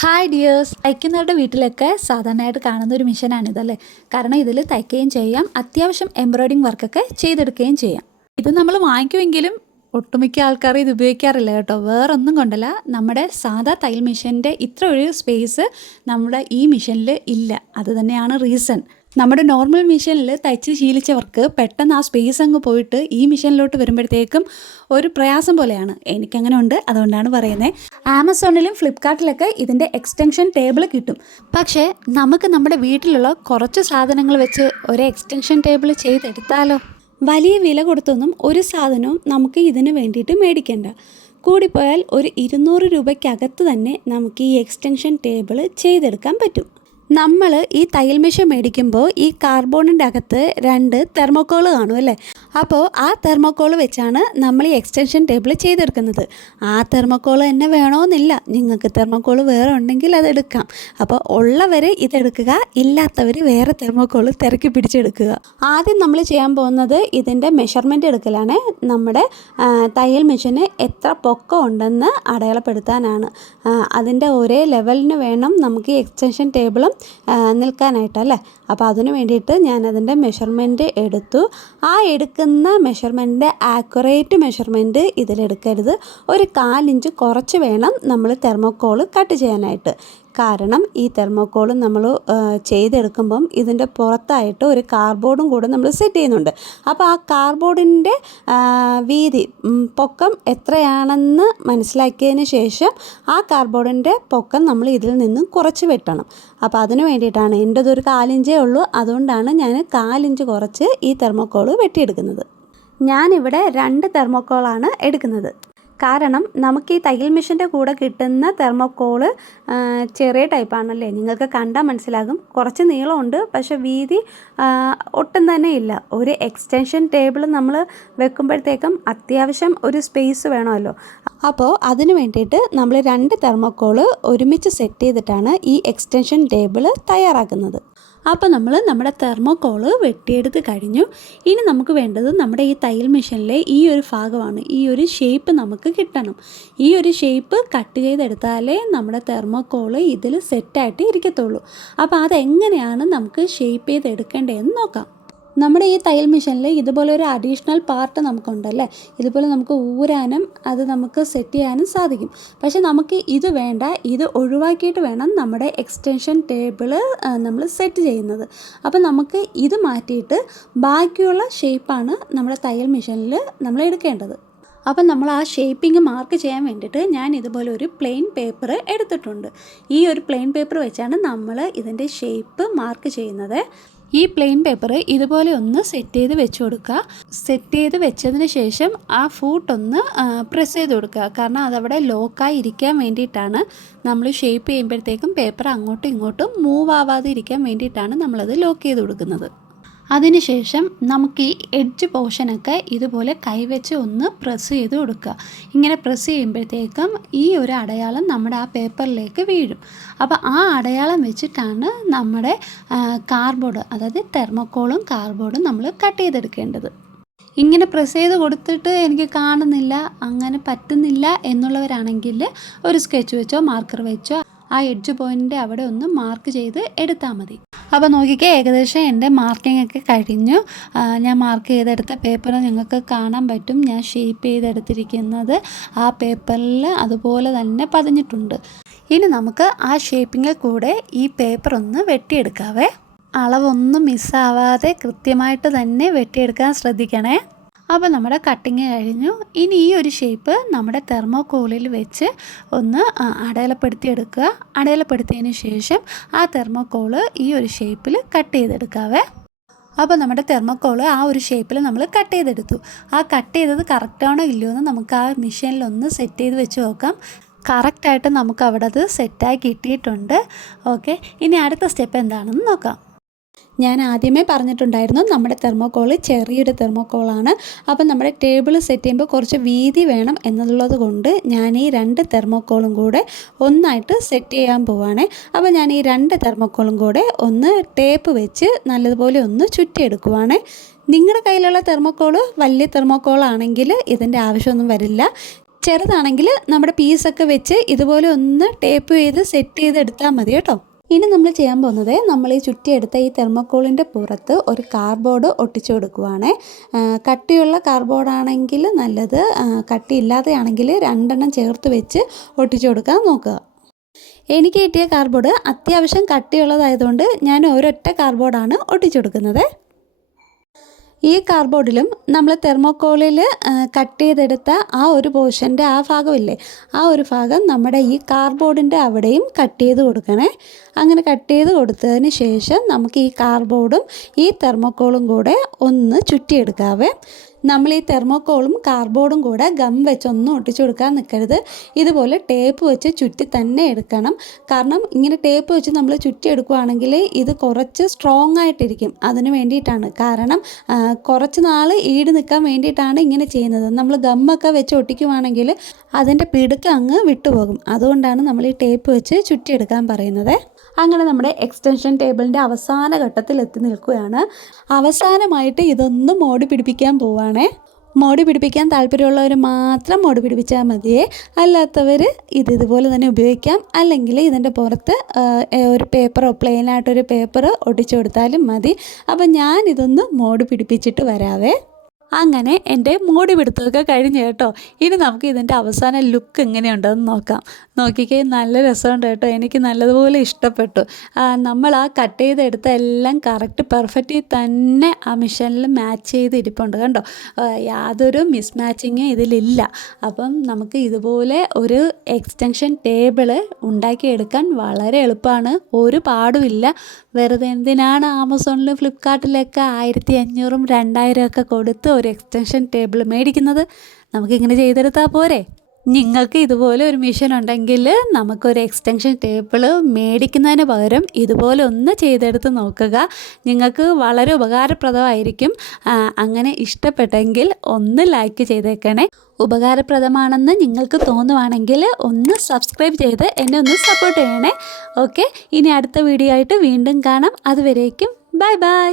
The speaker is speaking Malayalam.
ഹായ് ഡിയേഴ്സ്, തയ്ക്കുന്നവരുടെ വീട്ടിലൊക്കെ സാധാരണയായിട്ട് കാണുന്ന ഒരു മിഷനാണിതല്ലേ. കാരണം ഇതിൽ തയ്ക്കുകയും ചെയ്യാം, അത്യാവശ്യം എംബ്രോയിഡിങ് വർക്കൊക്കെ ചെയ്തെടുക്കുകയും ചെയ്യാം. ഇത് നമ്മൾ വാങ്ങിക്കുമെങ്കിലും ഒട്ടുമിക്ക ആൾക്കാരും ഇത് ഉപയോഗിക്കാറില്ല കേട്ടോ. വേറൊന്നും കൊണ്ടല്ല, നമ്മുടെ സാധാ തയ്യൽ മെഷീൻ്റെ ഇത്ര ഒരു സ്പേസ് നമ്മുടെ ഈ മെഷീനിൽ ഇല്ല. അത് തന്നെയാണ് റീസൺ. നമ്മുടെ നോർമൽ മെഷീനിൽ തയ്ച്ച് ശീലിച്ചവർക്ക് പെട്ടെന്ന് ആ സ്പേസ് അങ്ങ് പോയിട്ട് ഈ മെഷീനിലോട്ട് വരുമ്പോഴത്തേക്കും ഒരു പ്രയാസം പോലെയാണ്. എനിക്കങ്ങനെ ഉണ്ട്, അതുകൊണ്ടാണ് പറയുന്നത്. ആമസോണിലും ഫ്ലിപ്കാർട്ടിലൊക്കെ ഇതിൻ്റെ എക്സ്റ്റൻഷൻ ടേബിൾ കിട്ടും. പക്ഷേ നമുക്ക് നമ്മുടെ വീട്ടിലുള്ള കുറച്ച് സാധനങ്ങൾ വെച്ച് ഒരു എക്സ്റ്റൻഷൻ ടേബിൾ ചെയ്തെടുത്താലോ? വലിയ വില കൊടുത്തൊന്നും ഒരു സാധനവും നമുക്ക് ഇതിന് വേണ്ടിയിട്ട് മേടിക്കേണ്ട. കൂടിപ്പോയാൽ ഒരു 200 രൂപയ്ക്കകത്ത് തന്നെ നമുക്ക് ഈ എക്സ്റ്റൻഷൻ ടേബിൾ ചെയ്തെടുക്കാൻ പറ്റും. നമ്മൾ ഈ തയ്യൽ മെഷീൻ മേടിക്കുമ്പോൾ ഈ കാർബോണിൻ്റെ അകത്ത് 2 തെർമോക്കോൾ കാണും അല്ലേ. അപ്പോൾ ആ തെർമോക്കോൾ വെച്ചാണ് നമ്മൾ ഈ എക്സ്റ്റൻഷൻ ടേബിൾ ചെയ്തെടുക്കുന്നത്. ആ തെർമോക്കോൾ തന്നെ വേണമെന്നില്ല, നിങ്ങൾക്ക് തെർമോക്കോൾ വേറെ ഉണ്ടെങ്കിൽ അതെടുക്കാം. അപ്പോൾ ഉള്ളവർ ഇതെടുക്കുക, ഇല്ലാത്തവർ വേറെ തെർമോക്കോൾ തിരക്കി പിടിച്ചെടുക്കുക. ആദ്യം നമ്മൾ ചെയ്യാൻ പോകുന്നത് ഇതിൻ്റെ മെഷർമെൻറ്റ് എടുക്കലാണ്. നമ്മുടെ തയ്യൽ മെഷീന് എത്ര പൊക്കം ഉണ്ടെന്ന് അടയാളപ്പെടുത്താനാണ്. അതിൻ്റെ ഒരേ ലെവലിന് വേണം നമുക്ക് ഈ എക്സ്റ്റൻഷൻ ടേബിളും നിൽക്കാനായിട്ടല്ലേ. അപ്പോൾ അതിന് വേണ്ടിയിട്ട് ഞാനതിൻ്റെ മെഷർമെൻറ്റ് എടുത്തു. ആ എടുക്കുന്ന മെഷർമെൻറ്റിൻ്റെ ആക്യുറേറ്റ് മെഷർമെൻറ്റ് ഇതിലെടുക്കരുത്. ഒരു 1/4 ഇഞ്ച് കുറച്ച് വേണം നമ്മൾ തെർമോക്കോൾ കട്ട് ചെയ്യാനായിട്ട്. കാരണം ഈ തെർമോക്കോൾ നമ്മൾ ചെയ്തെടുക്കുമ്പം ഇതിൻ്റെ പുറത്തായിട്ട് ഒരു കാർഡ്ബോർഡും കൂടെ നമ്മൾ സെറ്റ് ചെയ്യുന്നുണ്ട്. അപ്പോൾ ആ കാർഡ്ബോർഡിൻ്റെ വീതി പൊക്കം എത്രയാണെന്ന് മനസ്സിലാക്കിയതിന് ശേഷം ആ കാർഡ്ബോർഡിൻ്റെ പൊക്കം നമ്മൾ ഇതിൽ നിന്നും കുറച്ച് വെട്ടണം. അപ്പോൾ അതിന് വേണ്ടിയിട്ടാണ്, എൻ്റെതൊരു 1/4 ഇഞ്ചേ ഉള്ളൂ, അതുകൊണ്ടാണ് ഞാൻ 1/4 ഇഞ്ച് കുറച്ച് ഈ തെർമോക്കോൾ വെട്ടിയെടുക്കുന്നത്. ഞാനിവിടെ 2 തെർമോക്കോളാണ് എടുക്കുന്നത്. കാരണം നമുക്ക് ഈ തയ്യൽ മെഷീൻ്റെ കൂടെ കിട്ടുന്ന തെർമോക്കോൾ ചെറിയ ടൈപ്പാണല്ലേ. നിങ്ങൾക്ക് കണ്ടാൽ മനസ്സിലാകും, കുറച്ച് നീളമുണ്ട്, പക്ഷെ വീതി ഒട്ടും തന്നെ ഇല്ല. ഒരു എക്സ്റ്റൻഷൻ ടേബിൾ നമ്മൾ വെക്കുമ്പോഴത്തേക്കും അത്യാവശ്യം ഒരു സ്പേസ് വേണമല്ലോ. അപ്പോൾ അതിന് വേണ്ടിയിട്ട് നമ്മൾ 2 തെർമോക്കോൾ ഒരുമിച്ച് സെറ്റ് ചെയ്തിട്ടാണ് ഈ എക്സ്റ്റൻഷൻ ടേബിൾ തയ്യാറാക്കുന്നത്. അപ്പോൾ നമ്മൾ നമ്മുടെ തെർമോക്കോൾ വെട്ടിയെടുത്ത് കഴിഞ്ഞു. ഇനി നമുക്ക് വേണ്ടത് നമ്മുടെ ഈ തയ്യൽ മെഷീനിലെ ഈ ഒരു ഭാഗമാണ്. ഈ ഒരു ഷേപ്പ് നമുക്ക് കിട്ടണം. ഈ ഒരു ഷേപ്പ് കട്ട് ചെയ്തെടുത്താലേ നമ്മുടെ തെർമോക്കോൾ ഇതിൽ സെറ്റായിട്ട് ഇരിക്കത്തുള്ളൂ. അപ്പോൾ അതെങ്ങനെയാണ് നമുക്ക് ഷേപ്പ് ചെയ്തെടുക്കേണ്ടതെന്ന് നോക്കാം. നമ്മുടെ ഈ തയ്യൽ മെഷീനിൽ ഇതുപോലെ ഒരു അഡീഷണൽ പാർട്ട് നമുക്കുണ്ടല്ലേ. ഇതുപോലെ നമുക്ക് ഊരാനും അത് നമുക്ക് സെറ്റ് ചെയ്യാനും സാധിക്കും. പക്ഷെ നമുക്ക് ഇത് വേണ്ട, ഇത് ഒഴിവാക്കിയിട്ട് വേണം നമ്മുടെ എക്സ്റ്റൻഷൻ ടേബിൾ നമ്മൾ സെറ്റ് ചെയ്യുന്നത്. അപ്പോൾ നമുക്ക് ഇത് മാറ്റിയിട്ട് ബാക്കിയുള്ള ഷേപ്പാണ് നമ്മുടെ തയ്യൽ മെഷീനിൽ നമ്മൾ എടുക്കേണ്ടത്. അപ്പം നമ്മൾ ആ ഷേപ്പിംഗ് മാർക്ക് ചെയ്യാൻ വേണ്ടിയിട്ട് ഞാൻ ഇതുപോലെ ഒരു പ്ലെയിൻ പേപ്പർ എടുത്തിട്ടുണ്ട്. ഈ ഒരു പ്ലെയിൻ പേപ്പർ വെച്ചാണ് നമ്മൾ ഇതിൻ്റെ ഷേപ്പ് മാർക്ക് ചെയ്യുന്നത്. ഈ പ്ലെയിൻ പേപ്പർ ഇതുപോലെ ഒന്ന് സെറ്റ് ചെയ്ത് വെച്ച് കൊടുക്കുക. സെറ്റ് ചെയ്ത് വെച്ചതിന് ശേഷം ആ ഫൂട്ടൊന്ന് പ്രസ് ചെയ്ത് കൊടുക്കുക. കാരണം അതവിടെ ലോക്കായി ഇരിക്കാൻ വേണ്ടിയിട്ടാണ്. നമ്മൾ ഷേപ്പ് ചെയ്യുമ്പോഴത്തേക്കും പേപ്പർ അങ്ങോട്ടും ഇങ്ങോട്ടും മൂവ് ആവാതെ ഇരിക്കാൻ വേണ്ടിയിട്ടാണ് നമ്മളത് ലോക്ക് ചെയ്ത് കൊടുക്കുന്നത്. അതിനുശേഷം നമുക്ക് ഈ എഡ്ജ് പോർഷനൊക്കെ ഇതുപോലെ കൈവച്ച് ഒന്ന് പ്രസ് ചെയ്ത് കൊടുക്കുക. ഇങ്ങനെ പ്രസ് ചെയ്യുമ്പോഴത്തേക്കും ഈ ഒരു അടയാളം നമ്മുടെ ആ പേപ്പറിലേക്ക് വീഴും. അപ്പോൾ ആ അടയാളം വെച്ചിട്ടാണ് നമ്മുടെ കാർഡ്ബോർഡ്, അതായത് തെർമോക്കോളും കാർഡ്ബോർഡും നമ്മൾ കട്ട് ചെയ്തെടുക്കേണ്ടത്. ഇങ്ങനെ പ്രസ് ചെയ്ത് കൊടുത്തിട്ട് എനിക്ക് കാണുന്നില്ല, അങ്ങനെ പറ്റുന്നില്ല എന്നുള്ളവരാണെങ്കിൽ ഒരു സ്കെച്ച് വെച്ചോ മാർക്കർ വെച്ചോ ആ എഡ്ജ് പോയിൻ്റ് അവിടെ ഒന്ന് മാർക്ക് ചെയ്ത് എടുത്താൽ മതി. അപ്പോൾ നോക്കിക്കേ, ഏകദേശം എൻ്റെ മാർക്കിംഗ് ഒക്കെ കഴിഞ്ഞു. ഞാൻ മാർക്ക് ചെയ്തെടുത്ത പേപ്പർ നിങ്ങൾക്ക് കാണാൻ പറ്റും. ഞാൻ ഷേപ്പ് ചെയ്തെടുത്തിരിക്കുന്നത് ആ പേപ്പറിൽ അതുപോലെ തന്നെ പതിഞ്ഞിട്ടുണ്ട്. ഇനി നമുക്ക് ആ ഷേപ്പിങ്ങിൽ കൂടെ ഈ പേപ്പർ ഒന്ന് വെട്ടിയെടുക്കാവേ. അളവൊന്നും മിസ്സാവാതെ കൃത്യമായിട്ട് തന്നെ വെട്ടിയെടുക്കാൻ ശ്രദ്ധിക്കണേ. അപ്പോൾ നമ്മുടെ കട്ടിങ് കഴിഞ്ഞു. ഇനി ഈ ഒരു ഷേപ്പ് നമ്മുടെ തെർമോക്കോളിൽ വെച്ച് ഒന്ന് അടയാളപ്പെടുത്തിയെടുക്കുക. അടയാളപ്പെടുത്തിയതിന് ശേഷം ആ തെർമോക്കോൾ ഈ ഒരു ഷേപ്പിൽ കട്ട് ചെയ്തെടുക്കാവേ. അപ്പോൾ നമ്മുടെ തെർമോക്കോൾ ആ ഒരു ഷേപ്പിൽ നമ്മൾ കട്ട് ചെയ്തെടുത്തു. ആ കട്ട് ചെയ്തത് കറക്റ്റാണോ ഇല്ലയോ എന്ന് നമുക്ക് ആ മെഷീനിലൊന്ന് സെറ്റ് ചെയ്ത് വെച്ച് നോക്കാം. കറക്റ്റായിട്ട് നമുക്ക് അവിടെ അത് സെറ്റായി കിട്ടിയിട്ടുണ്ട്. ഓക്കെ, ഇനി അടുത്ത സ്റ്റെപ്പ് എന്താണെന്ന് നോക്കാം. ഞാൻ ആദ്യമേ പറഞ്ഞിട്ടുണ്ടായിരുന്നു, നമ്മുടെ തെർമോക്കോൾ ചെറിയൊരു തെർമോക്കോളാണ്. അപ്പം നമ്മുടെ ടേബിൾ സെറ്റ് ചെയ്യുമ്പോൾ കുറച്ച് വീതി വേണം എന്നുള്ളത് കൊണ്ട് ഞാൻ ഈ 2 തെർമോക്കോളും കൂടെ ഒന്നായിട്ട് സെറ്റ് ചെയ്യാൻ പോവുകയാണ്. അപ്പോൾ ഞാൻ ഈ 2 തെർമോക്കോളും കൂടെ ഒന്ന് ടേപ്പ് വെച്ച് നല്ലതുപോലെ ഒന്ന് ചുറ്റിയെടുക്കുവാണ്. നിങ്ങളുടെ കയ്യിലുള്ള തെർമോക്കോൾ വലിയ തെർമോക്കോളാണെങ്കിൽ ഇതിൻ്റെ ആവശ്യമൊന്നും വരില്ല. ചെറുതാണെങ്കിൽ നമ്മുടെ പീസൊക്കെ വെച്ച് ഇതുപോലെ ഒന്ന് ടേപ്പ് ചെയ്ത് സെറ്റ് ചെയ്തെടുത്താൽ മതി കേട്ടോ. ഇനി നമ്മൾ ചെയ്യാൻ പോകുന്നത്, നമ്മൾ ഈ ചുറ്റിയെടുത്ത ഈ തെർമോക്കോളിൻ്റെ പുറത്ത് ഒരു കാർഡ്ബോർഡ് ഒട്ടിച്ചു കൊടുക്കുവാണ്. കട്ടിയുള്ള കാർഡ്ബോർഡാണെങ്കിൽ നല്ലത്, കട്ടിയില്ലാതെയാണെങ്കിൽ 2 ചേർത്ത് വെച്ച് ഒട്ടിച്ചു കൊടുക്കാൻ നോക്കുക. എനിക്ക് കിട്ടിയ കാർഡ്ബോർഡ് അത്യാവശ്യം കട്ടിയുള്ളതായതുകൊണ്ട് ഞാൻ ഒരൊറ്റ കാർഡ്ബോർഡാണ് ഒട്ടിച്ചു കൊടുക്കുന്നത്. ഈ കാർഡ്ബോർഡിലും നമ്മൾ തെർമോക്കോളിൽ കട്ട് ചെയ്തെടുത്ത ആ ഒരു പോർഷൻ്റെ ആ ഭാഗമില്ലേ, ആ ഒരു ഭാഗം നമ്മുടെ ഈ കാർഡ്ബോർഡിൻ്റെ അവിടെയും കട്ട് ചെയ്ത് കൊടുക്കണേ. അങ്ങനെ കട്ട് ചെയ്ത് കൊടുത്തതിന് ശേഷം നമുക്ക് ഈ കാർഡ്ബോർഡും ഈ തെർമോക്കോളും കൂടെ ഒന്ന് ചുറ്റിയെടുക്കാവേ. നമ്മൾ ഈ തെർമോക്കോളും കാർഡ്ബോർഡും കൂടെ ഗം വെച്ചൊന്നും ഒട്ടിച്ചു കൊടുക്കാൻ നിൽക്കരുത്. ഇതുപോലെ ടേപ്പ് വെച്ച് ചുറ്റി തന്നെ എടുക്കണം. കാരണം ഇങ്ങനെ ടേപ്പ് വെച്ച് നമ്മൾ ചുറ്റി എടുക്കുകയാണെങ്കിൽ ഇത് കുറച്ച് സ്ട്രോങ് ആയിട്ടിരിക്കും. അതിന് വേണ്ടിയിട്ടാണ്. കാരണം കുറച്ച് നാൾ ഈട് നിൽക്കാൻ വേണ്ടിയിട്ടാണ് ഇങ്ങനെ ചെയ്യുന്നത്. നമ്മൾ ഗമ്മൊക്കെ വെച്ച് ഒട്ടിക്കുവാണെങ്കിൽ അതിൻ്റെ പിടുക്കം അങ്ങ് വിട്ടുപോകും. അതുകൊണ്ടാണ് നമ്മൾ ഈ ടേപ്പ് വെച്ച് ചുറ്റിയെടുക്കാൻ പറയുന്നത്. അങ്ങനെ നമ്മുടെ എക്സ്റ്റൻഷൻ ടേബിളിൻ്റെ അവസാന ഘട്ടത്തിൽ എത്തി നിൽക്കുകയാണ്. അവസാനമായിട്ട് ഇതൊന്ന് മോടി പിടിപ്പിക്കാൻ പോവുകയാണേ. മോടി പിടിപ്പിക്കാൻ താല്പര്യമുള്ളവർ മാത്രം മോടി പിടിപ്പിച്ചാൽ മതിയേ. അല്ലാത്തവർ ഇതുപോലെ തന്നെ ഉപയോഗിക്കാം. അല്ലെങ്കിൽ ഇതിൻ്റെ പുറത്ത് ഒരു പേപ്പറോ പ്ലെയിനായിട്ടൊരു പേപ്പർ ഒട്ടിച്ചു കൊടുത്താലും മതി. അപ്പം ഞാനിതൊന്ന് മോടി പിടിപ്പിച്ചിട്ട് വരാവേ. അങ്ങനെ എൻ്റെ മോടി പിടുത്തമൊക്കെ കഴിഞ്ഞു കേട്ടോ. ഇനി നമുക്ക് ഇതിൻ്റെ അവസാന ലുക്ക് എങ്ങനെയുണ്ടെന്ന് നോക്കാം. നോക്കിക്കേ, നല്ല രസമുണ്ട് കേട്ടോ. എനിക്ക് നല്ലതുപോലെ ഇഷ്ടപ്പെട്ടു. നമ്മൾ ആ കട്ട് ചെയ്തെടുത്ത എല്ലാം കറക്റ്റ് പെർഫെക്റ്റ് തന്നെ ആ മിഷനിൽ മാച്ച് ചെയ്ത് ഇരിപ്പുണ്ട് കണ്ടോ. യാതൊരു മിസ്മാച്ചിങ് ഇതിലില്ല. അപ്പം നമുക്ക് ഇതുപോലെ ഒരു എക്സ്റ്റൻഷൻ ടേബിൾ ഉണ്ടാക്കിയെടുക്കാൻ വളരെ എളുപ്പമാണ്. ഒരു പാടുമില്ല. വെറുതെ എന്തിനാണ് ആമസോണിലും ഫ്ലിപ്കാർട്ടിലൊക്കെ 1500 2000 ഒക്കെ കൊടുത്ത് ഒരു എക്സ്റ്റൻഷൻ ടേബിൾ മേടിക്കുന്നത്? നമുക്കിങ്ങനെ ചെയ്തെടുത്താൽ പോരെ. നിങ്ങൾക്ക് ഇതുപോലെ ഒരു മെഷീൻ ഉണ്ടെങ്കിൽ നമുക്കൊരു എക്സ്റ്റൻഷൻ ടേബിൾ മേടിക്കുന്നതിന് പകരം ഇതുപോലെ ഒന്ന് ചെയ്തെടുത്ത് നോക്കുക. നിങ്ങൾക്ക് വളരെ ഉപകാരപ്രദമായിരിക്കും. അങ്ങനെ ഇഷ്ടപ്പെട്ടെങ്കിൽ ഒന്ന് ലൈക്ക് ചെയ്തേക്കണേ. ഉപകാരപ്രദമാണെന്ന് നിങ്ങൾക്ക് തോന്നുവാണെങ്കിൽ ഒന്ന് സബ്സ്ക്രൈബ് ചെയ്ത് എന്നെ ഒന്ന് സപ്പോർട്ട് ചെയ്യണേ. ഓക്കെ, ഇനി അടുത്ത വീഡിയോ ആയിട്ട് വീണ്ടും കാണാം. അതുവരേക്കും ബൈ ബൈ.